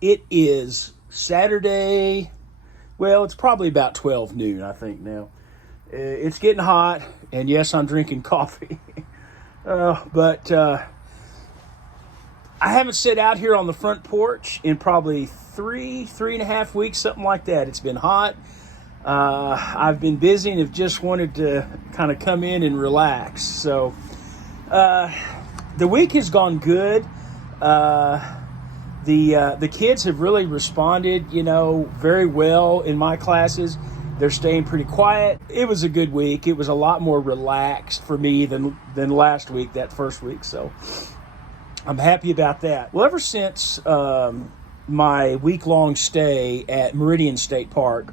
It is Saturday. Well, it's probably about 12 noon, I think now. It's getting hot, and yes, I'm drinking coffee. But I haven't sat out here on the front porch in probably three and a half weeks, something like that. It's been hot. I've been busy and have just wanted to kind of come in and relax. So the week has gone good. The kids have really responded, very well in my classes. They're staying pretty quiet. It was a good week. It was a lot more relaxed for me than last week, that first week. So I'm happy about that. Well, ever since my week-long stay at Meridian State Park,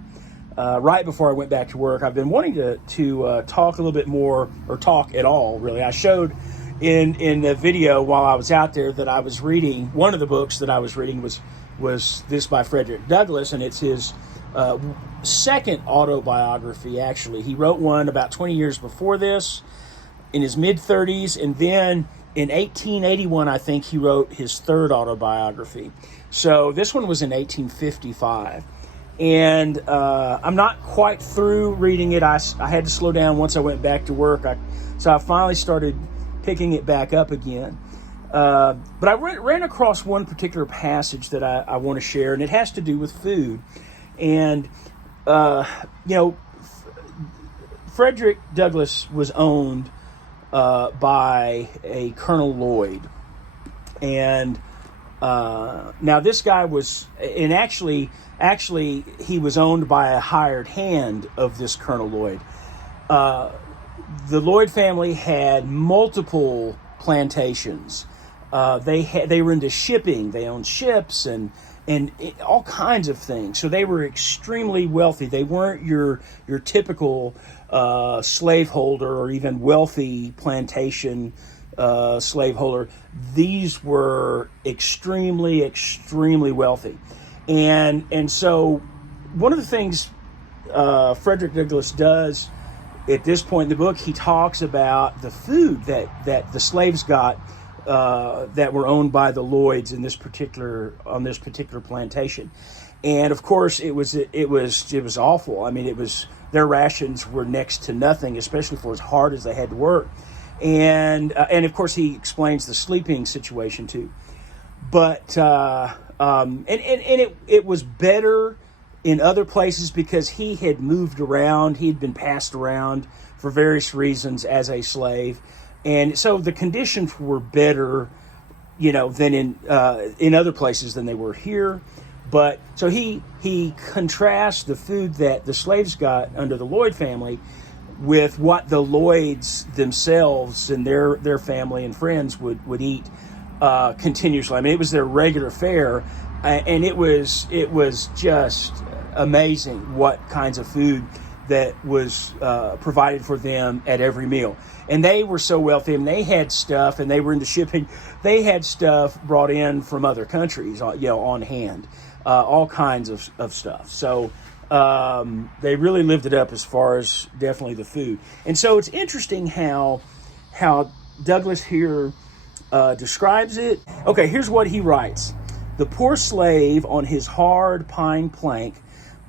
right before I went back to work, I've been wanting to talk a little bit more, or talk at all, really. I showed in the video while I was out there that I was reading, one of the books that I was reading was this by Frederick Douglass, and it's his second autobiography, actually. He wrote one about 20 years before this, in his mid-30s, and then in 1881, I think, he wrote his third autobiography. So this one was in 1855. And I'm not quite through reading it. I had to slow down once I went back to work. So I finally started picking it back up again. But I ran across one particular passage that I want to share, and it has to do with food. And, Frederick Douglass was owned by a Colonel Lloyd. And now this guy was, and actually he was owned by a hired hand of this Colonel Lloyd. The Lloyd family had multiple plantations. They were into shipping. They owned ships and all kinds of things. So they were extremely wealthy. They weren't your typical slaveholder or even wealthy plantation slaveholder. These were extremely, extremely wealthy. And so one of the things Frederick Douglass does at this point in the book, he talks about the food that the slaves got that were owned by the Lloyds on this particular plantation. And of course it was awful. I mean, their rations were next to nothing, especially for as hard as they had to work. And of course he explains the sleeping situation too. But it was better in other places because he had moved around. He'd been passed around for various reasons as a slave. And so the conditions were better, than in other places than they were here. But so he contrasts the food that the slaves got under the Lloyd family with what the Lloyds themselves and their family and friends would eat continuously. I mean, it was their regular fare, and it was just amazing what kinds of food that was provided for them at every meal. And they were so wealthy, and they had stuff, and they were into shipping. They had stuff brought in from other countries, on hand, all kinds of stuff. So they really lived it up as far as definitely the food. And so it's interesting how Douglass here describes it. Okay, here's what he writes. The poor slave on his hard pine plank,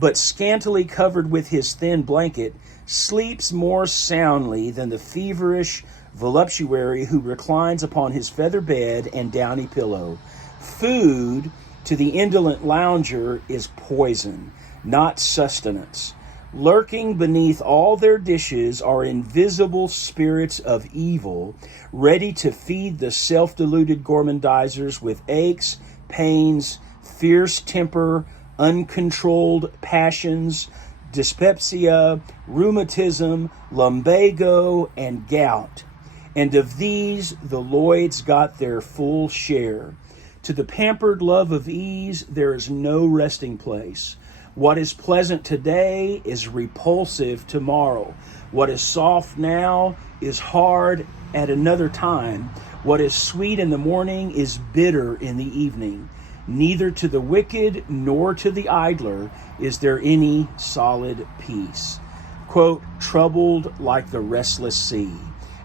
but scantily covered with his thin blanket, sleeps more soundly than the feverish voluptuary who reclines upon his feather bed and downy pillow. Food to the indolent lounger is poison, not sustenance. Lurking beneath all their dishes are invisible spirits of evil, ready to feed the self-deluded gormandizers with aches, pains, fierce temper, uncontrolled passions, dyspepsia, rheumatism, lumbago, and gout. And of these the Lloyds got their full share. To the pampered love of ease there is no resting place. What is pleasant today is repulsive tomorrow. What is soft now is hard at another time. What is sweet in the morning is bitter in the evening. Neither to the wicked nor to the idler is there any solid peace. Quote, troubled like the restless sea.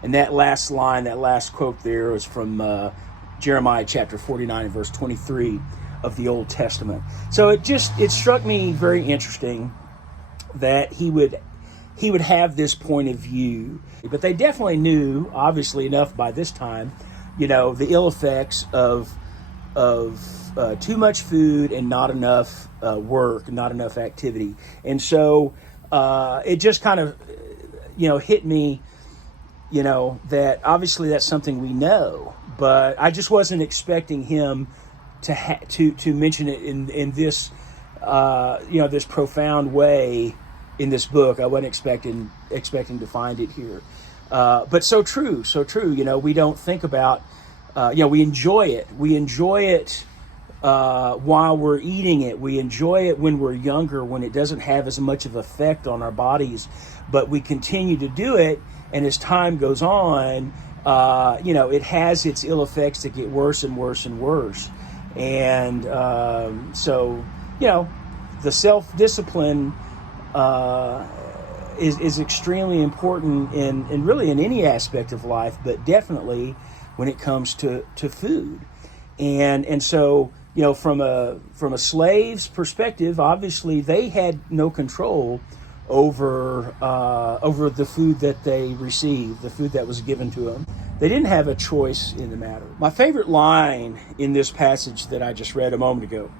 And that last line, that last quote there is from Jeremiah chapter 49 and verse 23. of the Old Testament. So it struck me very interesting that he would have this point of view. But they definitely knew, obviously enough by this time, the ill effects of too much food and not enough work, not enough activity. And so it just kind of, hit me, that obviously that's something we know, but I just wasn't expecting him to mention it in this, this profound way in this book. I wasn't expecting to find it here. But so true. We don't think about, we enjoy it. We enjoy it while we're eating it. We enjoy it when we're younger, when it doesn't have as much of an effect on our bodies, but we continue to do it. And as time goes on, it has its ill effects that get worse and worse and worse. And the self-discipline is extremely important in really in any aspect of life, but definitely when it comes to food. And so, from a slave's perspective, obviously they had no control over the food that they received, the food that was given to them. They didn't have a choice in the matter. My favorite line in this passage that I just read a moment ago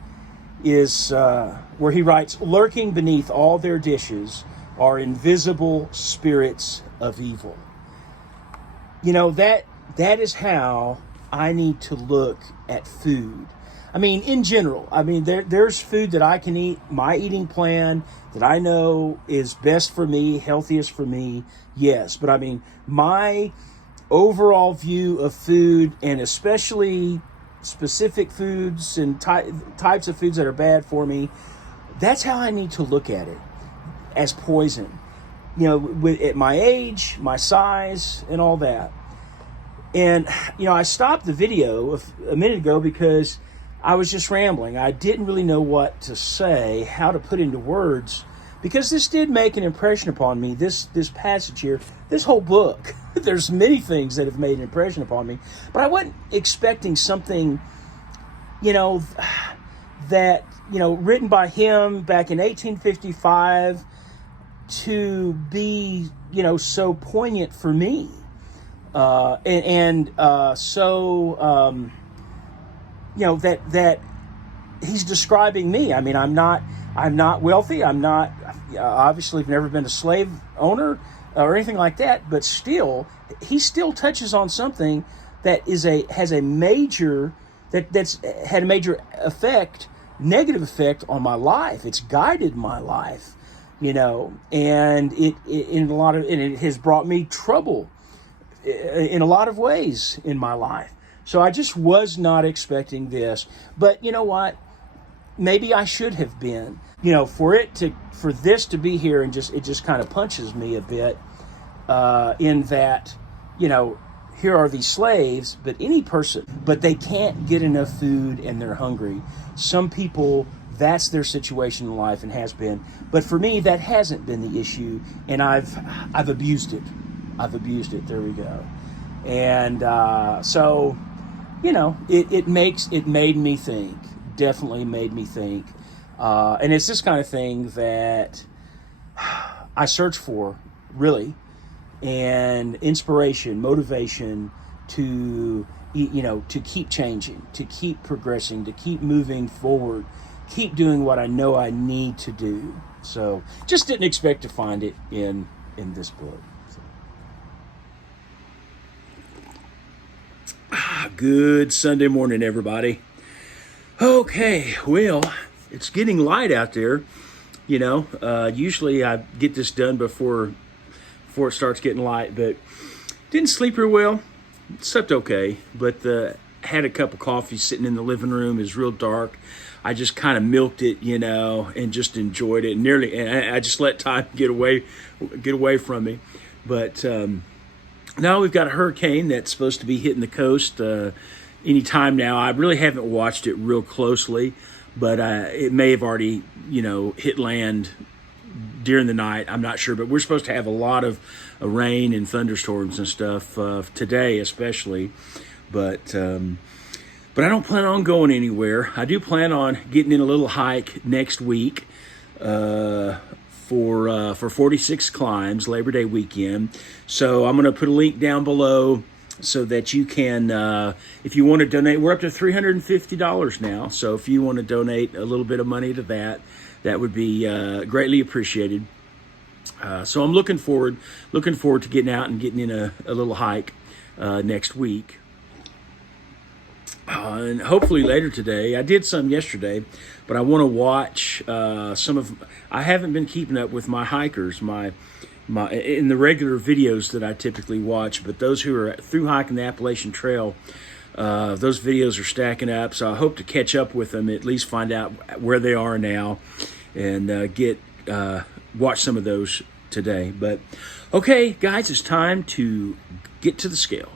is where he writes, "Lurking beneath all their dishes are invisible spirits of evil." That is how I need to look at food. I mean, in general, there's food that I can eat, my eating plan that I know is best for me, healthiest for me, yes. But my overall view of food, and especially specific foods and types of foods that are bad for me, that's how I need to look at it, as poison. At my age, my size, and all that. And, I stopped the video a minute ago because I was just rambling. I didn't really know what to say, how to put into words, because this did make an impression upon me, this passage here, this whole book. There's many things that have made an impression upon me, but I wasn't expecting something, that, written by him back in 1855 to be, so poignant for me. That he's describing me. I'm not wealthy. I'm not, obviously I've never been a slave owner or anything like that, but still, he still touches on something that has a major, that's had a major effect, negative effect on my life. It's guided my life, and it has brought me trouble in a lot of ways in my life. So I just was not expecting this. But you know what? Maybe I should have been. For this to be here, and it just kind of punches me a bit in that, here are these slaves, but any person, but they can't get enough food and they're hungry. Some people, that's their situation in life and has been. But for me, that hasn't been the issue, and I've abused it. There we go. And so, it made me think. Definitely made me think. And it's this kind of thing that I search for, really, and inspiration, motivation to keep changing, to keep progressing, to keep moving forward, keep doing what I know I need to do. So, just didn't expect to find it in this book. Good Sunday morning, everybody. Okay, well, it's getting light out there. Usually I get this done before it starts getting light, but didn't sleep real well. Slept okay, but had a cup of coffee sitting in the living room. It's real dark. I just kind of milked it, and just enjoyed it. And I just let time get away from me. But now we've got a hurricane that's supposed to be hitting the coast any time now. I really haven't watched it real closely, but it may have already, hit land during the night. I'm not sure, but we're supposed to have a lot of rain and thunderstorms and stuff today, especially. But But I don't plan on going anywhere. I do plan on getting in a little hike next week for 46 climbs, Labor Day weekend. So I'm going to put a link down below so that you can, if you want to donate, we're up to $350 now. So if you want to donate a little bit of money to that, that would be greatly appreciated. So I'm looking forward to getting out and getting in a little hike next week. And hopefully later today. I did some yesterday, but I want to watch some of. I haven't been keeping up with my hikers, my in the regular videos that I typically watch. But those who are through hiking the Appalachian Trail, those videos are stacking up. So I hope to catch up with them, at least find out where they are now, and watch some of those today. But okay, guys, it's time to get to the scale.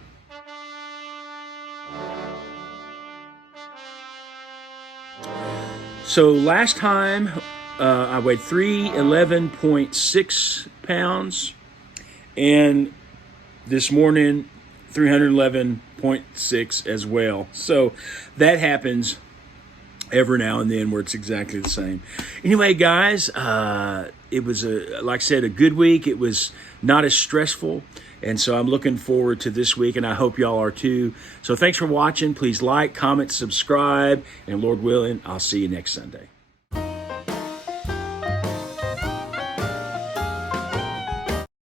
So last time I weighed 311.6 pounds, and this morning 311.6 as well. So that happens every now and then where it's exactly the same. Anyway, guys, it was, like I said, a good week. It was not as stressful. And so I'm looking forward to this week, and I hope y'all are too. So thanks for watching. Please like, comment, subscribe, and Lord willing, I'll see you next Sunday.